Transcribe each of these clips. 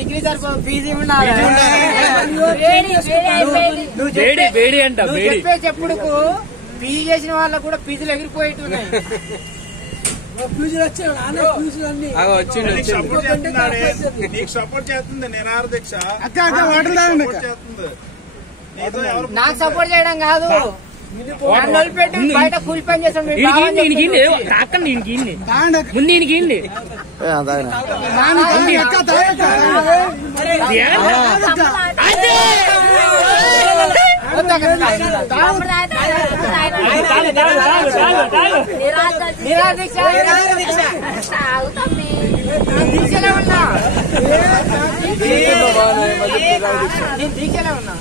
Degree సరిపో PG ఉండాలి. వేడి అంట చెప్పే చెప్పుడుకు పీజీ చేసిన వాళ్ళకు కూడా పీజీలు ఎగిరిపోయేట్టున్నాయి. నీకు సపోర్ట్ చేస్తుంది నిరాహార దీక్ష. నాకు సపోర్ట్ చేయడం కాదు, పెట్టి బయట కూలి పని చేస్తాం. ముందు దీక్షలో ఉన్నా దీక్షలో ఉన్నా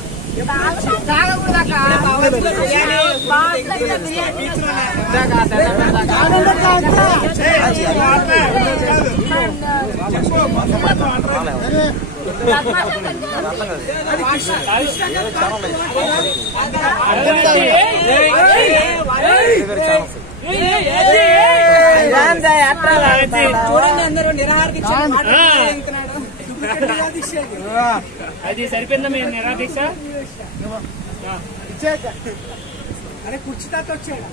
చూడండి అందరూ నిరాహార దీక్ష. అది సరిపోయిందా మీ నిరాహార దీక్ష? అరే కుర్చీ తాత వచ్చాడు.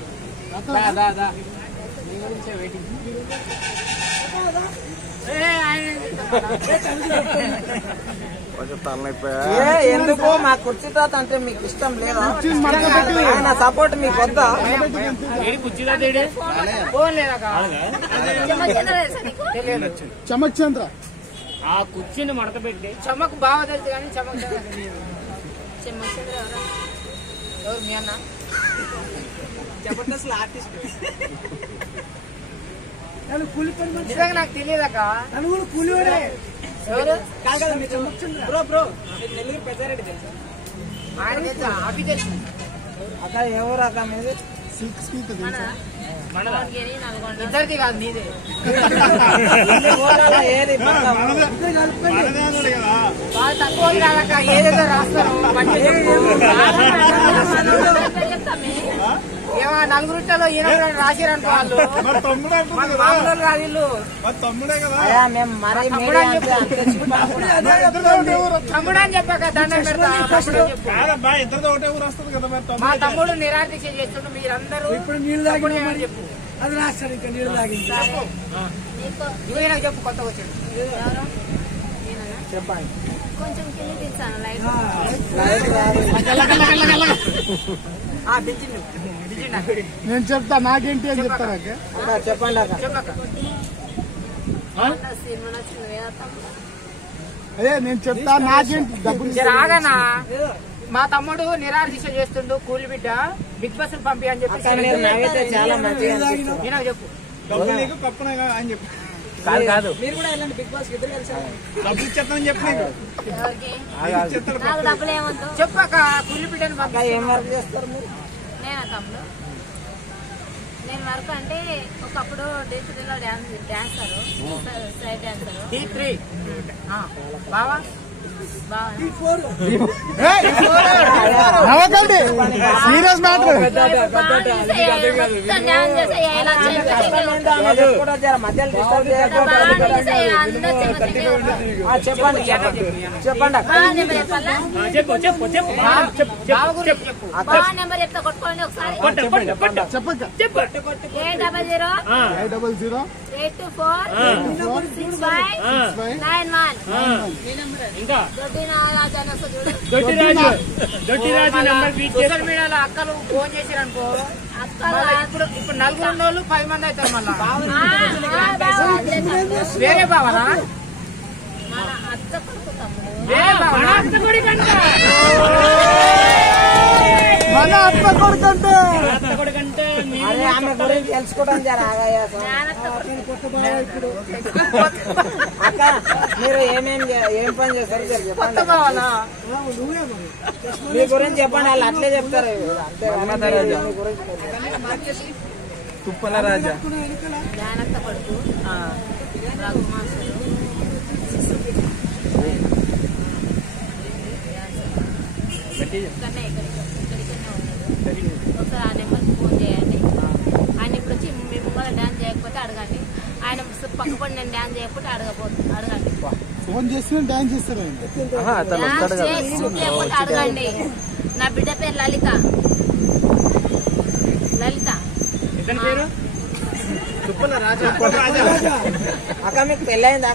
ఎందుకు మా కుర్చీ తాత అంటే మీకు ఇష్టం లేదా? ఆయన సపోర్ట్ మీకు వద్దా? కుర్చీ తాత చమక్ చంద్ర ఆ కుర్చీని మడత పెట్టి చమక్ బాగా తెలుసు కానీ చమక్ ఎవరు మీ అన్న? జబర్దస్త్ ఆర్టిస్ట్. నిజంగా నాకు తెలియదక్క. ఎవరు బ్రో నెల్లూరు పెద్దారెడ్డి తెలుసా? ఆయన తెలుసా? అవి తెలుసు అక్క. ఎవరు అక్క మీది? ఇద్దరిది కాదు నీదే. ఏది వాళ్ళు తక్కువ కాదక్క, ఏదైతే రాస్తారు ఏమో నలుగురిలో ఈయన రాసిరంట వాళ్ళు. మామూలు కాదు వీళ్ళు. తమ్ముడు అని చెప్పాక దండం పెడతా. మా తమ్ముడు నిరాహార దీక్ష చేస్తుండ్రు. మీరందరూ ఇప్పుడు నీళ్ళు తాగి చెప్పు. అది రాస్తాడు ఇంకా నీళ్ళు తాగి చెప్పు. కొత్తగా వచ్చాడు చెప్పండి. నేను చెప్తా నాకేంటి అని చెప్తాను. చెప్పండి అదే నేను చెప్తా నాకేంటి డబ్బులు రాగనా. మా తమ్ముడు నిరాహార దీక్ష చేస్తుండు, కూలి బిడ్డ. బిగ్ బాస్ పంపి అని చెప్పి చాలా మంచిగా చెప్పు. అని చెప్పి కాదు మీరు కూడా వెళ్ళండి బిగ్ బాస్. ఇద్దరు కలిసి డబ్బులు ఇచ్చేస్తానని చెప్పి చెప్పాక కూలి బిడ్డని మాకు ఏం వర్క్ చేస్తారు మీరు? నేనా తమ్ముడు? నేను వర్క్ అంటే ఒకప్పుడు డిజిటల్ డాన్సర్, సైడ్ డాన్సర్. బావా నవ్వకండి, సీరియస్ మ్యాటర్. చెప్పండి చెప్పండి నెంబర్ చెప్తా, కొట్టుకోండి ఒకసారి. 800-804-6591. ఇంకా సోషల్ మీడియాలో అక్కలు ఫోన్ చేశారనుకో, ఇప్పుడు నలుగురు ఉన్న వాళ్ళు 10 మంది అవుతారు. మళ్ళా వేరే బావనా? వేరే బావనా? మన అత్త కొడుకంటే ఆమె గురించి తెలుసుకోవడం అక్క. మీరు ఏం పని చేస్తారు చెప్పండి. మీ గురించి చెప్పండి, వాళ్ళు అట్లే చెప్తారు. తుప్పల రాజా ఒకసారి ఆ నెంబర్కి ఫోన్ చేయండి. ఆయన ఇప్పుడు వచ్చి మీ ముంగల డాన్స్ చేయకపోతే అడగండి. ఆయన పక్కపడి నేను డాన్స్ చేయకపోతే అడగండి. ఫోన్ చేస్తే డాన్స్ చేస్తారు ఆయన. డాన్స్ చేసి లేకపోతే అడగండి. నా బిడ్డ పేరు లలిత. లలిత ఇతని పేరు అక్క మీకు పెళ్ళైందా?